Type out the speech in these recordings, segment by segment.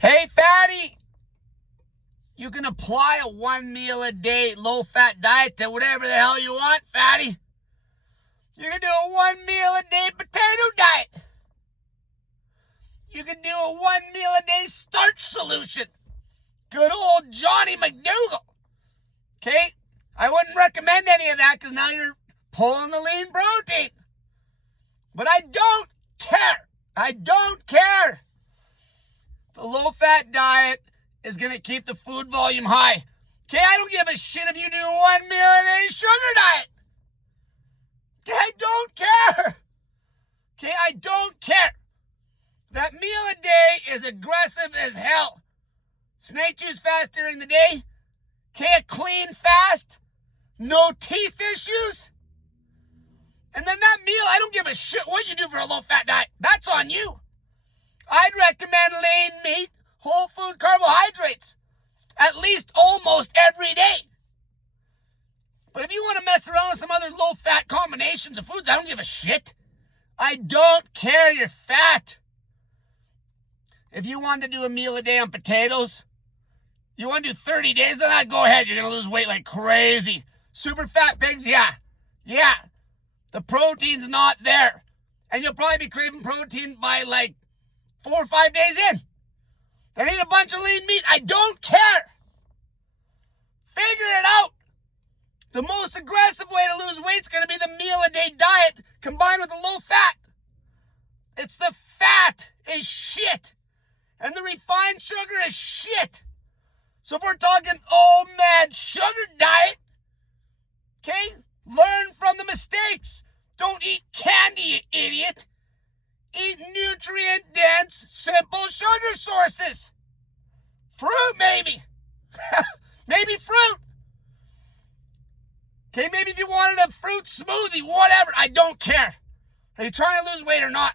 Hey, fatty, you can apply a 1 meal a day low-fat diet to whatever the hell you want, fatty. You can do a 1 meal a day potato diet. You can do a 1 meal a day starch solution. Good old Johnny McDougal. Okay? I wouldn't recommend any of that because now you're pulling the lean protein. But I don't care. I don't care. The low-fat diet is going to keep the food volume high. Okay, I don't give a shit if you do a 1 meal a day sugar diet. Okay, I don't care. Okay, I don't care. That meal a day is aggressive as hell. Snake juice fast during the day. Okay, a clean fast. No teeth issues. And then that meal, I don't give a shit what you do for a low-fat diet. That's on you. I'd recommend lean meat, whole food carbohydrates, at least almost every day. But if you want to mess around with some other low-fat combinations of foods, I don't give a shit. I don't care you're fat. If you want to do a meal a day on potatoes, you want to do 30 days, then I'd go ahead. You're going to lose weight like crazy. Super fat pigs, yeah. The protein's not there. And you'll probably be craving protein by like 4 or 5 days in. Then eat a bunch of lean meat. I don't care. Figure it out. The most aggressive way to lose weight is going to be the meal a day diet combined with a low fat. It's the fat is shit. And the refined sugar is shit. So if we're talking Omad sugar diet, okay, learn from the mistakes. Don't eat candy, you idiot. Eat nutrient-dense, simple sugar sources. Fruit, maybe. Maybe fruit. Okay, maybe if you wanted a fruit smoothie, whatever. I don't care. Are you trying to lose weight or not?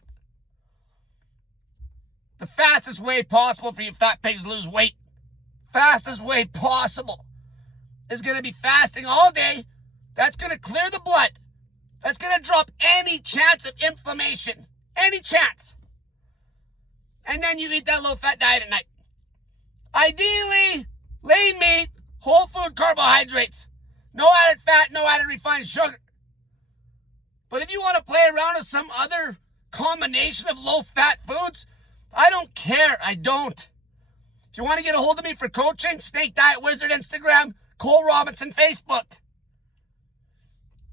The fastest way possible for you fat pigs to lose weight, fastest way possible, is going to be fasting all day. That's going to clear the blood. That's going to drop any chance of inflammation. Any chance. And then you eat that low-fat diet at night. Ideally, lean meat, whole food carbohydrates. No added fat, no added refined sugar. But if you want to play around with some other combination of low-fat foods, I don't care. I don't. If you want to get a hold of me for coaching, Snake Diet Wizard Instagram, Cole Robinson Facebook.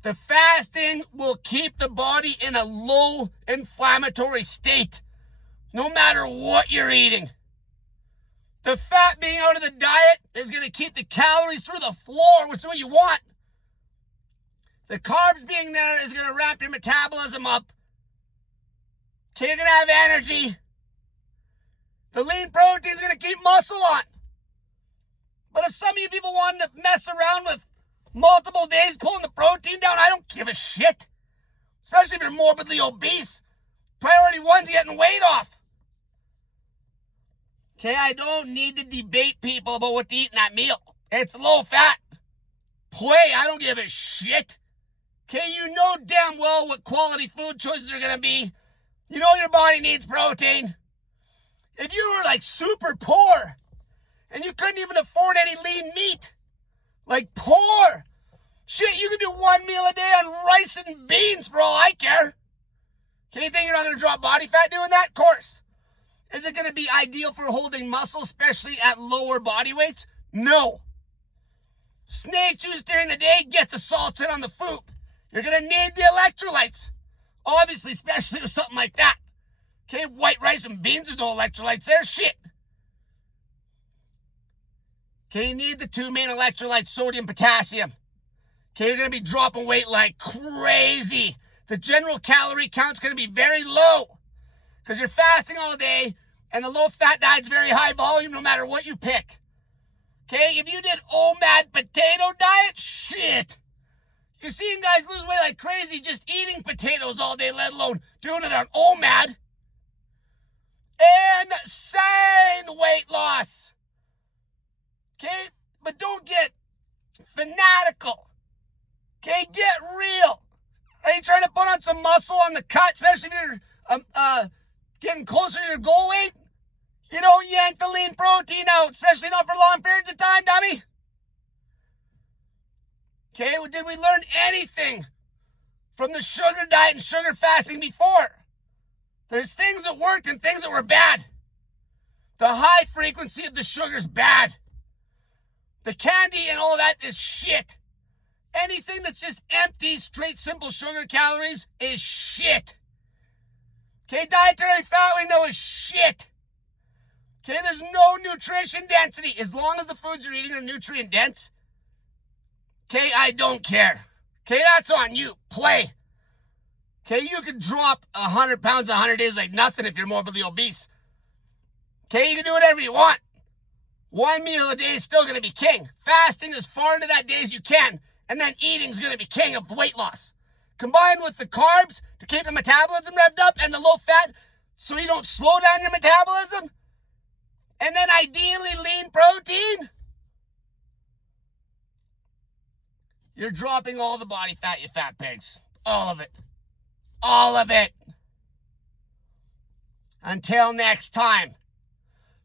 The fasting will keep the body in a low inflammatory state, no matter what you're eating. The fat being out of the diet is going to keep the calories through the floor, which is what you want. The carbs being there is going to ramp your metabolism up. Okay, you're going to have energy. The lean protein is going to keep muscle on. But if some of you people want to mess around with multiple days pulling the protein down, I don't give a shit. Especially if you're morbidly obese. Priority one's getting weight off. Okay, I don't need to debate people about what to eat in that meal. It's low fat. Play, I don't give a shit. Okay, you know damn well what quality food choices are going to be. You know your body needs protein. If you were like super poor and you couldn't even afford any lean meat, like poor, shit, you can do 1 meal a day on rice and beans for all I care. Okay, you think you're not going to drop body fat doing that? Of course. Is it going to be ideal for holding muscle, especially at lower body weights? No. Snake juice during the day, get the salts in on the food. You're going to need the electrolytes. Obviously, especially with something like that. Okay, white rice and beans, there's no electrolytes there. Shit. Okay, you need the two main electrolytes, sodium, potassium. Okay, you're going to be dropping weight like crazy. The general calorie count's going to be very low because you're fasting all day and the low-fat diet's very high volume no matter what you pick. Okay, if you did Omad potato diet, shit. You're seeing guys lose weight like crazy just eating potatoes all day, let alone doing it on Omad. Insane weight loss. Okay? But don't get fanatical. Okay? Get real. Are you trying to put on some muscle on the cut, especially if you're getting closer to your goal weight? You don't yank the lean protein out, especially not for long periods of time, dummy. Okay, well, did we learn anything from the sugar diet and sugar fasting before? There's things that worked and things that were bad. The high frequency of the sugar's bad. The candy and all that is shit. Anything that's just empty, straight, simple sugar calories is shit. Okay, dietary fat we know is shit. Okay, there's no nutrition density. As long as the foods you're eating are nutrient dense, okay, I don't care. Okay, that's on you. Play. Okay, you can drop 100 pounds in 100 days like nothing if you're morbidly obese. Okay, you can do whatever you want. One meal a day is still going to be king. Fasting as far into that day as you can, and then eating is going to be king of weight loss. Combined with the carbs to keep the metabolism revved up and the low fat so you don't slow down your metabolism. And then ideally lean protein. You're dropping all the body fat, you fat pigs. All of it. All of it. Until next time,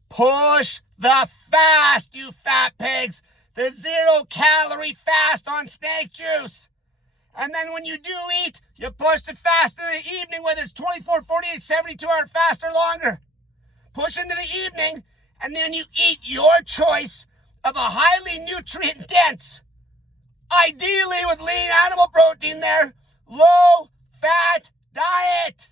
push the fast, you fat pigs. The 0-calorie fast on snake juice. And then when you do eat, you push the fast in the evening, whether it's 24, 48, 72-hour fast or longer. Push into the evening, and then you eat your choice of a highly nutrient-dense, ideally with lean animal protein there, low-fat diet.